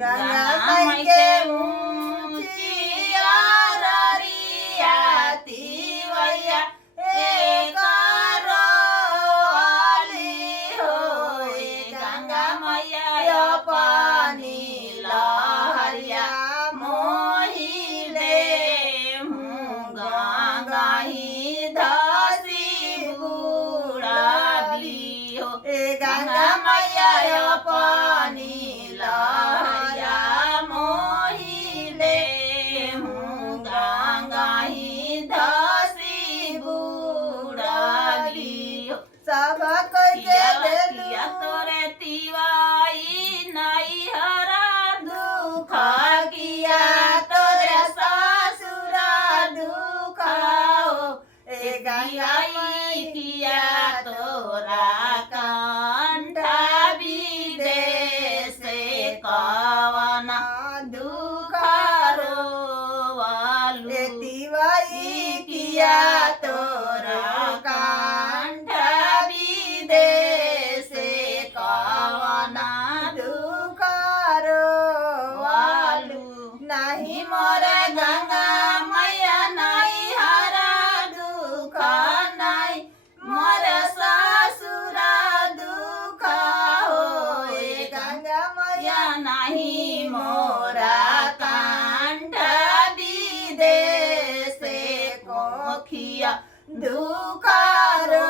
गंगा माई के ऊंची आररिया तिवैया एक रोली हो गंगा मैया पानी लहरिया मोहिले गंगा ही धसी बुढ़ाली हो गंगा मैया पानी लहरिया मोहिले गंगा ही धसी बुढ़ाली हो सब कोई के तोरे तिवाई नहीं हरा दुख किया तोरे ससुरा दुख हो गंगाई किया तोरा कंठा विदेश कवना दुख रोवालू तिवाई किया तोरा कंठा विदेश कवना दुख रोवालू नहीं मोरे गंगा मैया नहीं हरा दुख नहीं मोरे ससुरा दुख हो गंगा मैया नहीं मोरा कंठ विदेश कोखिया दुख रो